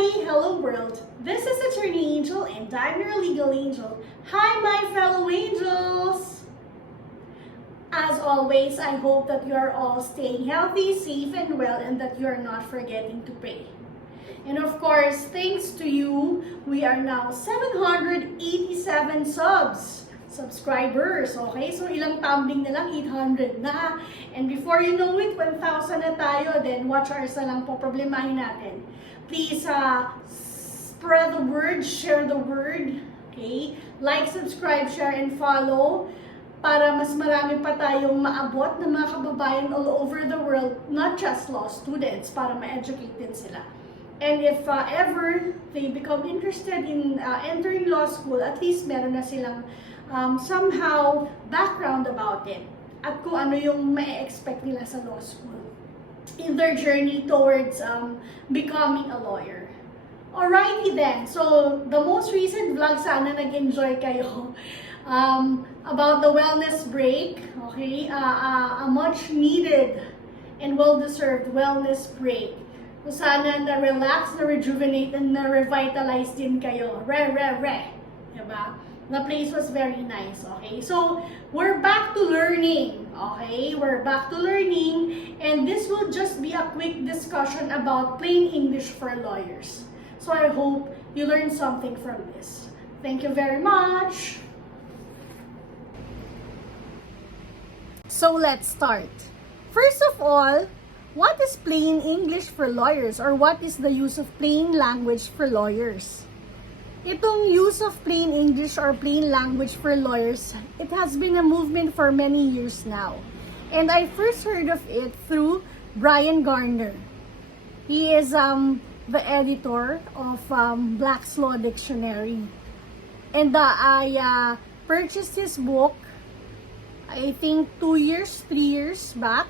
hello world. This is Attorney Angel and I'm your legal angel. Hi my fellow angels! As always, I hope that you are all staying healthy, safe and well and that you are not forgetting to pray. And of course, thanks to you, we are now 787 subscribers. Okay, so ilang tumbling na lang, 800 na. And before you know it, 1,000 na tayo. Then watch hours na lang po, problemahin natin. Please spread the word, share the word. Okay, like, subscribe, share, and follow para mas marami pa tayong maabot na mga kababayan all over the world, not just law students, para ma-educate din sila. And if ever they become interested in entering law school, at least meron na silang somehow background about it at kung ano yung ma-expect nila sa law school in their journey towards becoming a lawyer. Alrighty then, so the most recent vlog, sana nag-enjoy kayo about the wellness break, okay? A much needed and well-deserved wellness break. So sana na-relax, na-rejuvenate, and na-revitalize din kayo. Diba? The place was very nice, okay? So, we're back to learning, okay? We're back to learning, and this will just be a quick discussion about plain English for lawyers. So, I hope you learned something from this. Thank you very much! So, let's start. First of all, what is plain English for lawyers, or what is the use of plain language for lawyers? Itong use of plain English or plain language for lawyers, it has been a movement for many years now. And I first heard of it through Brian Garner. He is the editor of Black's Law Dictionary. And I purchased his book, I think 2 years, 3 years back.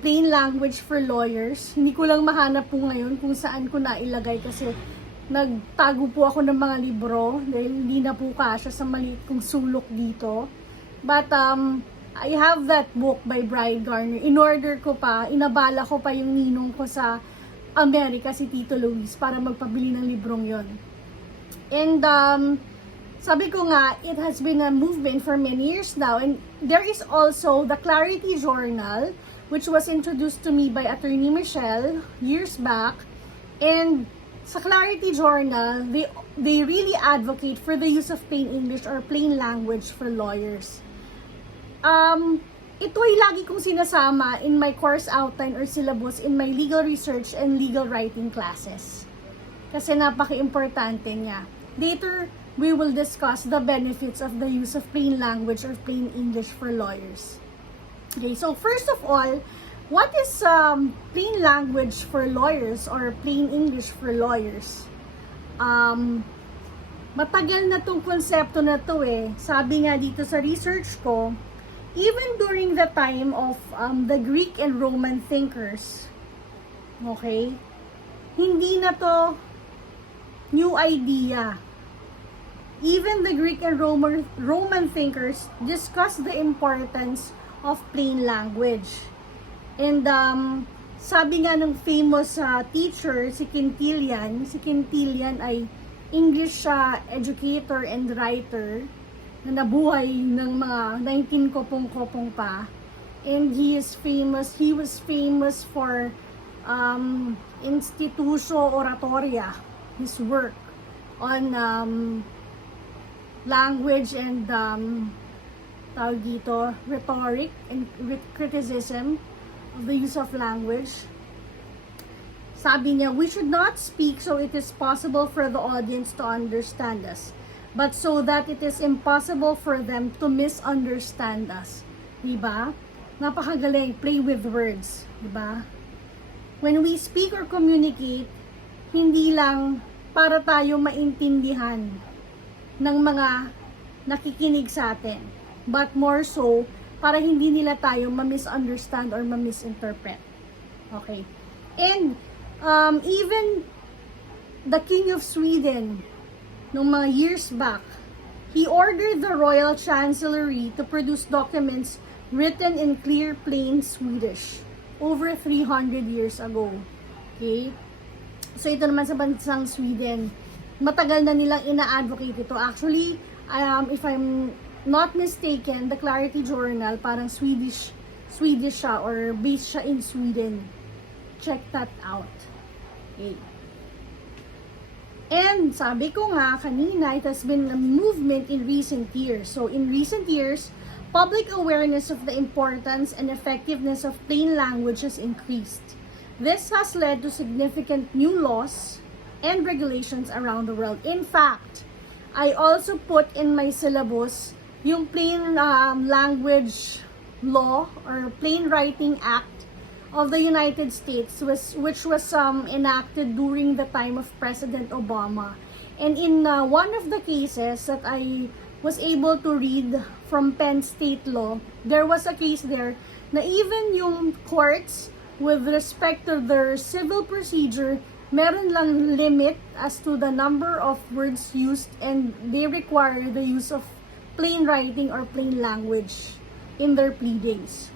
Plain language for lawyers. Hindi ko lang mahanap po ngayon kung saan ko nailagay kasi nagtago po ako ng mga libro dahil hindi na po kasya sa maliit kong sulok dito. But I have that book by Brian Garner. In-order ko pa, inabala ko pa yung ninong ko sa Amerika, si Tito Luis, para magpabili ng librong yon. And sabi ko nga, it has been a movement for many years now. And there is also the Clarity Journal, which was introduced to me by Attorney Michelle years back. And sa Clarity Journal, they really advocate for the use of plain English or plain language for lawyers. Ito ay lagi kong sinasama in my course outline or syllabus in my legal research and legal writing classes. Kasi napaka-importante niya. Later, we will discuss the benefits of the use of plain language or plain English for lawyers. Okay, so first of all, what is plain language for lawyers or plain English for lawyers? Matagal na tong konsepto na to eh. Sabi nga dito sa research ko, even during the time of the Greek and Roman thinkers, okay, hindi na to new idea. Even the Greek and Roman thinkers discussed the importance of plain language. And sabi nga ng famous teacher, si Quintilian ay English educator and writer na nabuhay ng mga 19 kopong-kopong pa. And he was famous for Institutio Oratoria, his work on language and tawag dito, rhetoric and criticism of the use of language. Sabi niya, we should not speak so it is possible for the audience to understand us, but so that it is impossible for them to misunderstand us. Diba? Napakagaling, play with words. Diba? When we speak or communicate, hindi lang para tayo maintindihan ng mga nakikinig sa atin, but more so, para hindi nila tayo ma-misunderstand or ma-misinterpret. Okay. And even the King of Sweden, nung mga years back, he ordered the Royal Chancellery to produce documents written in clear, plain Swedish over 300 years ago. Okay? So ito naman sa bansang Sweden, matagal na nilang ina-advocate ito. Actually, if I'm not mistaken, the Clarity Journal, parang Swedish siya or based siya in Sweden. Check that out. Okay. And sabi ko nga kanina, it has been a movement in recent years. So in recent years, public awareness of the importance and effectiveness of plain language has increased. This has led to significant new laws and regulations around the world. In fact, I also put in my syllabus yung plain language law or plain writing act of the United States, which was enacted during the time of President Obama. And in one of the cases that I was able to read from Penn State Law, there was a case there na even yung courts, with respect to their civil procedure, meron lang limit as to the number of words used, and they require the use of plain writing or plain language in their pleadings.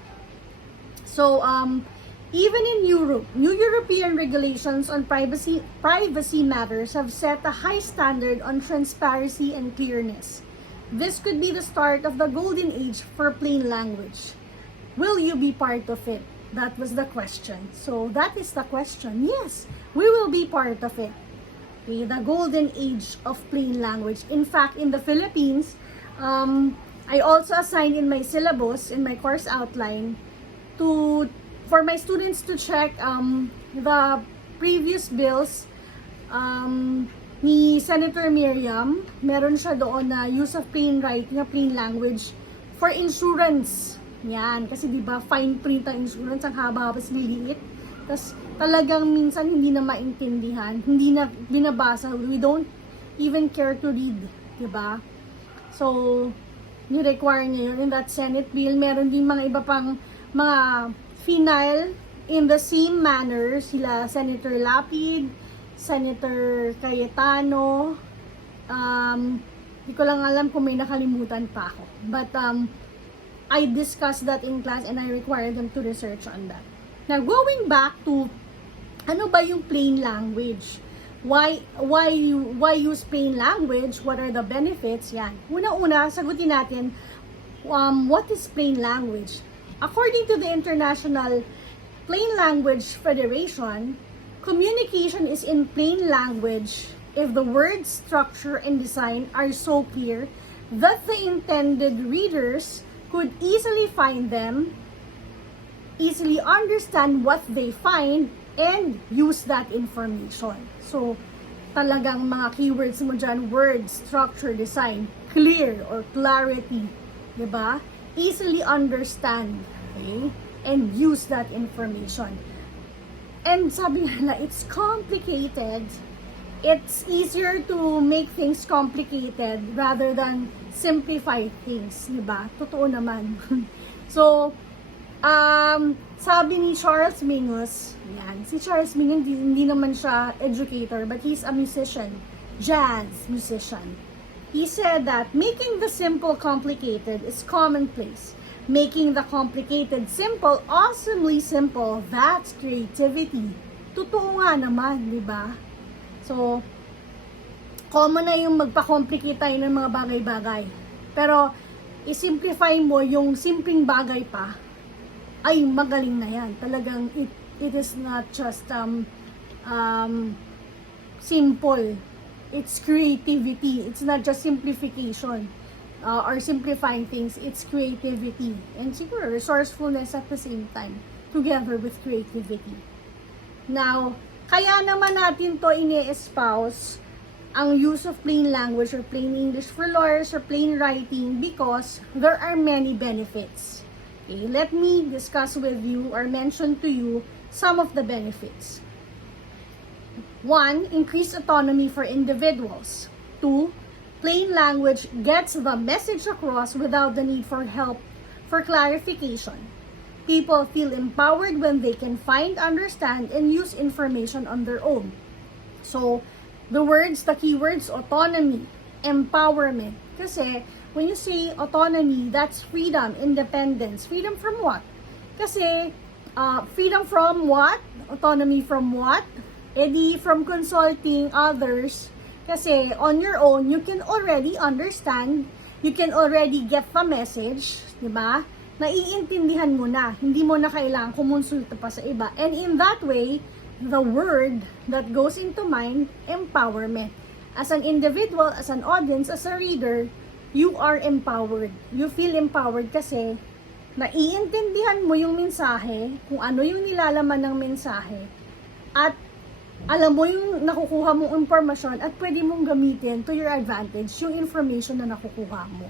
So, even in Europe, new European regulations on privacy matters have set a high standard on transparency and clearness. This could be the start of the golden age for plain language. Will you be part of it? That was the question. So that is the question. Yes, we will be part of it. Okay, the golden age of plain language. In fact, in the Philippines, I also assigned in my syllabus, in my course outline, for my students to check the previous bills ni Senator Miriam. Meron siya doon na use of plain writing, plain language for insurance. Yan, kasi di ba fine print ang insurance, ang haba pas liliit. Tapos talagang minsan hindi na maintindihan, hindi na binabasa. We don't even care to read, di ba? So, ni-require niya yun in that Senate bill. Meron din mga iba pang mga final in the same manner, sila Senator Lapid, Senator Cayetano, di ko lang alam kung may nakalimutan pa ako. But I discussed that in class and I required them to research on that. Now, going back to ano ba yung plain language? Why use plain language? What are the benefits? Yan. Una-una, sagutin natin, what is plain language? According to the International Plain Language Federation, communication is in plain language if the words, structure, and design are so clear that the intended readers could easily find them, easily understand what they find, and use that information. So, talagang mga keywords mo dyan, words, structure, design, clear or clarity, diba? Easily understand, okay? And use that information. And sabi nga, it's complicated. It's easier to make things complicated rather than simplify things, diba? Totoo naman. So, sabi ni Charles Mingus, yan, si Charles Mingus, hindi naman siya educator, but he's a musician, jazz musician. He said that making the simple complicated is commonplace. Making the complicated simple, awesomely simple, that's creativity. Totoo nga naman, di ba? So, common na yung magpa-complicate tayo ng mga bagay-bagay. Pero, isimplify mo yung simpleng bagay pa, ay magaling na yan. Talagang it is not just simple. It's creativity. It's not just simplification or simplifying things. It's creativity. And siguro, resourcefulness at the same time, together with creativity. Now, kaya naman natin to ini-espouse ang use of plain language or plain English for lawyers or plain writing because there are many benefits. Okay, let me discuss with you or mention to you some of the benefits. 1. Increased autonomy for individuals. 2. Plain language gets the message across without the need for help for clarification. People feel empowered when they can find, understand, and use information on their own. So, the keywords, autonomy, empowerment. Kasi, when you say autonomy, that's freedom, independence. Freedom from what? Kasi, freedom from what? Autonomy from what? Edi from consulting others, kasi on your own, you can already understand, you can already get the message, di ba? Naiintindihan mo na, hindi mo na kailangan kumonsulta pa sa iba. And in that way, the word that goes into mind, empowerment. As an individual, as an audience, as a reader, you are empowered. You feel empowered kasi naiintindihan mo yung mensahe, kung ano yung nilalaman ng mensahe, at alam mo yung nakukuha mong impormasyon at pwede mong gamitin to your advantage yung information na nakukuha mo.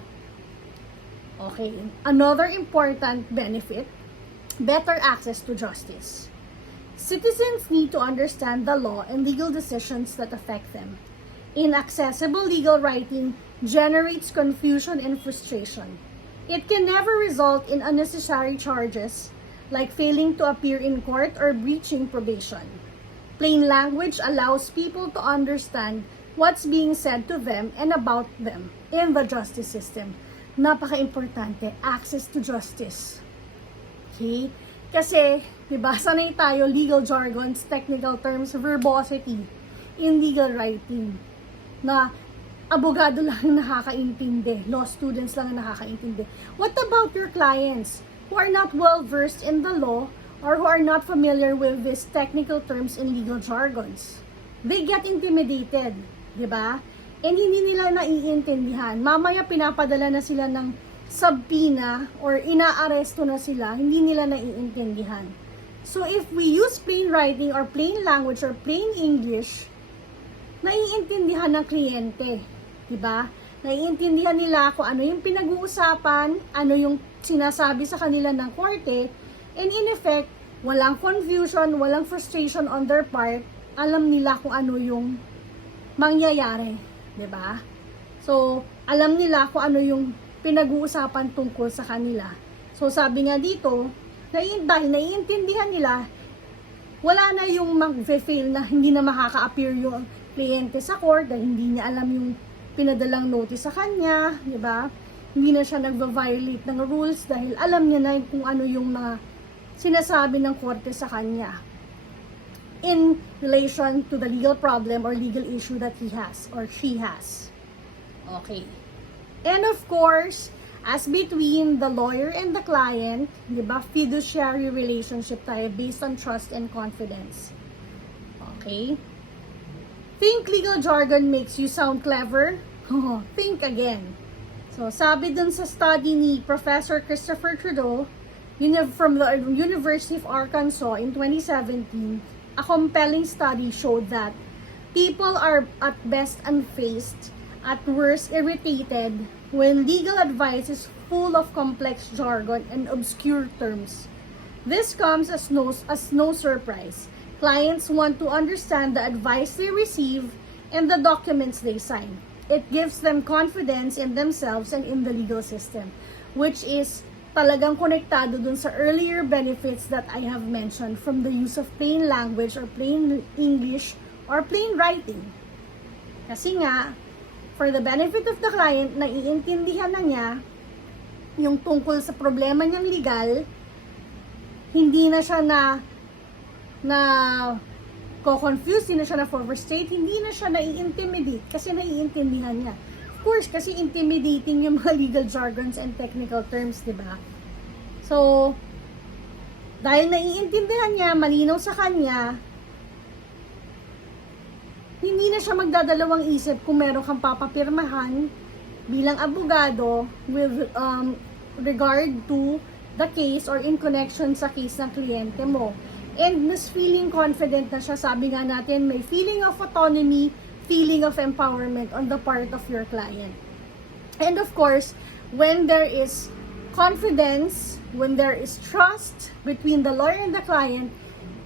Okay, another important benefit, better access to justice. Citizens need to understand the law and legal decisions that affect them. Inaccessible legal writing generates confusion and frustration. It can never result in unnecessary charges like failing to appear in court or breaching probation. Plain language allows people to understand what's being said to them and about them in the justice system. Napaka-importante, access to justice. Okay? Kasi, diba, sanay tayo, legal jargons, technical terms, verbosity in legal writing. Na abogado lang ang nakakaintindi, law students lang ang nakakaintindi. What about your clients who are not well versed in the law or who are not familiar with these technical terms in legal jargons? They get intimidated, di ba? And hindi nila naiintindihan. Mamaya pinapadala na sila ng subpoena or inaaresto na sila, hindi nila naiintindihan. So if we use plain writing or plain language or plain English, naiintindihan ng kliyente, di ba? Naiintindihan nila kung ano yung pinag-uusapan, ano yung sinasabi sa kanila ng korte, and in effect, walang confusion, walang frustration on their part, alam nila kung ano yung mangyayari, di ba? So, alam nila kung ano yung pinag-uusapan tungkol sa kanila. So, sabi nga dito, dahil naiintindihan nila, wala na yung mag-fail na hindi na makaka-appear yung kliyente sa court dahil hindi niya alam yung pinadalang notice sa kanya, di ba? Hindi na siya nagva-violate ng rules dahil alam niya na kung ano yung mga sinasabi ng korte sa kanya in relation to the legal problem or legal issue that he has or she has. Okay. And of course, as between the lawyer and the client, di ba, fiduciary relationship tayo based on trust and confidence. Okay? Think legal jargon makes you sound clever? Think again. So, sabi dun sa study ni Professor Christopher Trudeau from the University of Arkansas in 2017, a compelling study showed that people are at best unfazed, at worst irritated, when legal advice is full of complex jargon and obscure terms. This comes as no surprise. Clients want to understand the advice they receive and the documents they sign. It gives them confidence in themselves and in the legal system, which is talagang konektado dun sa earlier benefits that I have mentioned from the use of plain language or plain English or plain writing. Kasi nga, for the benefit of the client, naiintindihan na niya yung tungkol sa problema niyang legal, hindi na siya na ko-confuse, hindi na siya na-frustrate, hindi na siya nai-intimidate kasi naiintindihan niya. Of course, kasi intimidating yung mga legal jargons and technical terms, di ba? So, dahil naiintindihan niya, malinaw sa kanya, hindi na siya magdadalawang isip kung meron kang papapirmahan bilang abogado with regard to the case or in connection sa case ng kliyente mo. And mas feeling confident na siya, sabi nga natin, may feeling of autonomy, feeling of empowerment on the part of your client. And of course, when there is confidence, when there is trust between the lawyer and the client,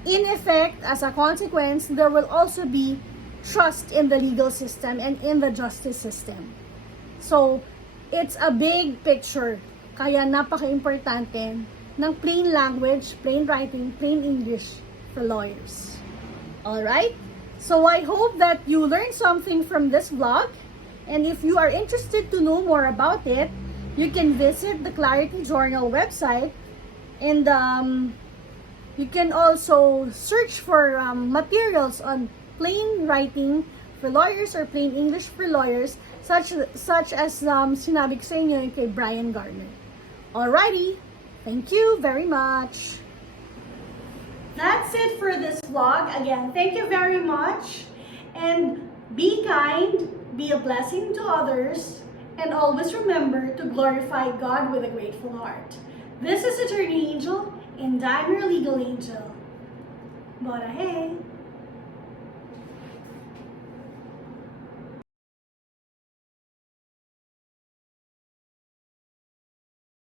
in effect, as a consequence, there will also be trust in the legal system and in the justice system. So, it's a big picture. Kaya napaka-importante ng plain language, plain writing, plain English for lawyers. Alright? So I hope that you learned something from this vlog. And if you are interested to know more about it, you can visit the Clarity Journal website. And You can also search for materials on plain writing for lawyers or plain English for lawyers, such as sinabi ko sa inyo yung kay Brian Gardner. Alrighty, thank you very much. That's it for this vlog. Again, thank you very much. And be kind, be a blessing to others, and always remember to glorify God with a grateful heart. This is Attorney Angel, and I'm your legal angel. Bora hey!